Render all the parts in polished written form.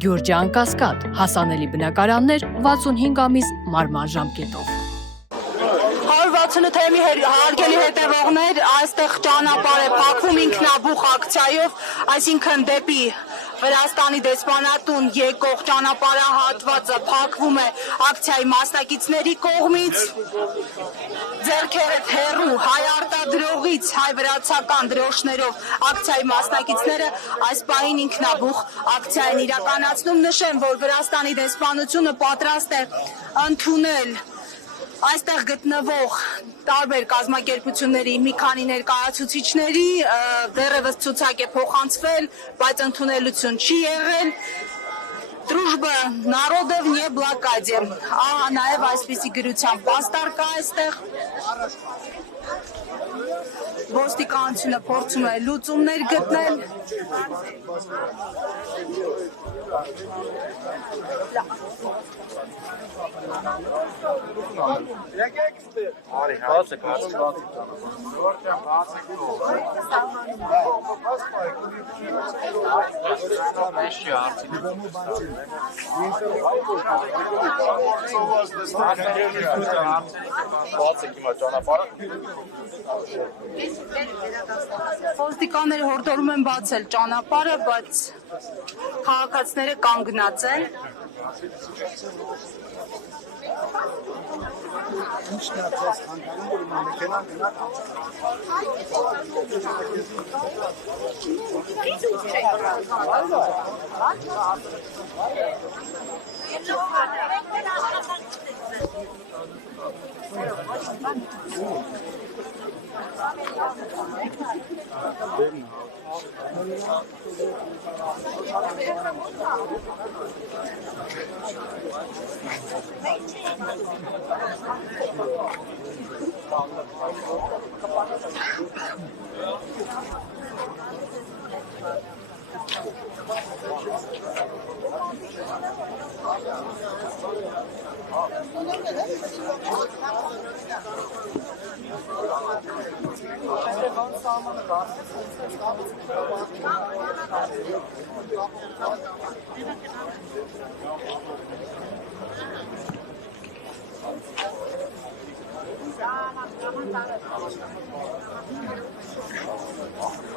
Գյուրջան Կասկադ, հասանելի բնակարաններ 65 ամիս մարման ժամկետով։ 168 թեմի հարգելի հետևողներ, այստեղ ճանապարհ է փակվում ինքնաբուխ ակցիայով, այսինքն դեպի Վրաստանի դեսպանատուն եկող ճանապարհահատվածը փակվում է ակցիայի մասնակիցների կողմից։ Ձեռքերը հեռու հայ արտադրողից հայ վրացական դրոշներով ակցիայի մասնակիցները այս պահին ինքնաբուխ ակցիա են իրականացնում։ Նշեմ, որ Վրաստանի դեսպանությունը պատրաստ է ընդունել այստեղ գտնվող տարբեր կազմակերպությունների մի քանի ներկայացուցիչների, դեռևս ցուցակ է փոխանցվել, բայց ընդունելություն չի եղել։ Дружба народов не блокаде։ Ահա նաև այսպիսի գրության պաստառ կա այստեղ։ Ոստիկանությունը փորձում է լուծումներ գտնել։ Ոստիկանները հորդորում են բացել ճանապարհը, բայց քաղաքացիները կանգնած են։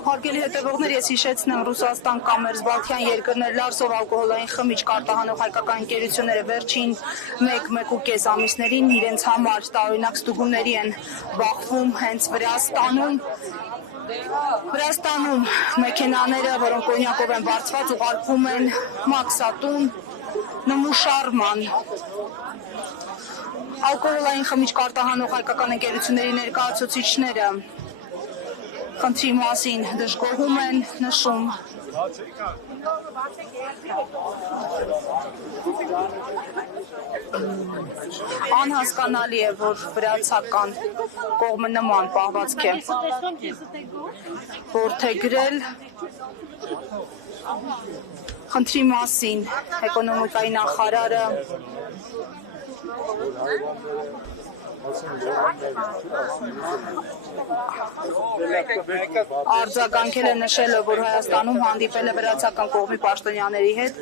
Հարգելի հետևողներ, ես հիշեցնեմ Ռուսաստան կամ Մերձբալթյան երկրներ Լարսով ալկոհոլային խմիչք արտահանող հայկական ընկերությունները վերջին 1-1.5 ամիսներին իրենց համար տարօրինակ ստուգումների են բախվում հենց Վրաստանում մեքենաները, որոնք կոնյակով են բարձված, ուղարկվում են մաքսատուն, նմուշարման։ Ալկոհոլային խմիչք արտահանող հայկական ընկերությունների ներկայացուցիչները խնդրի մասին դժգոհում են, նշում։ Անհասկանալի է, որ վրացական կողմը նման պահվածք է որդեգրել։ Խնդրի մասին էկոնոմիկայի նախարարը արձագանքել է, նշել է, որ Հայաստանում հանդիպել է վրացական կողմի պաշտոնյաների հետ,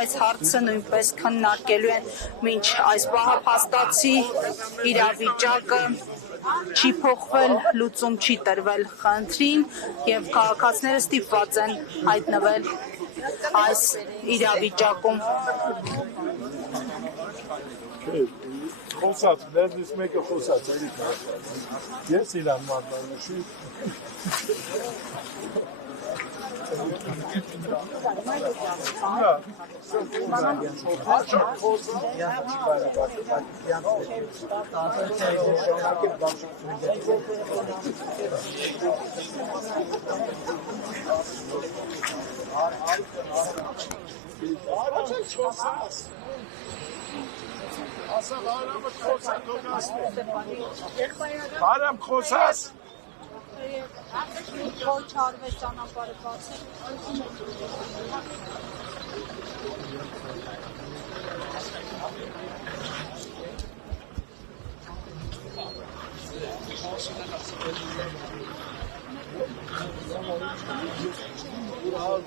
այս հարցը նույնպես քննարկելու են, մինչ այս պահը փաստացի իրավիճակը չի փոխվել, լուծում չի տրվել խնդրին եւ քաղաքացիները ստիպված են հայտնվել այս իրավիճակում։ Խոսած, դերնից մեկը խոսած, երիքա, ես իրան մարմանուշի, Բարեմ խոսաս Ոչ արվեց ճանապարհը բացել։ Ուրալ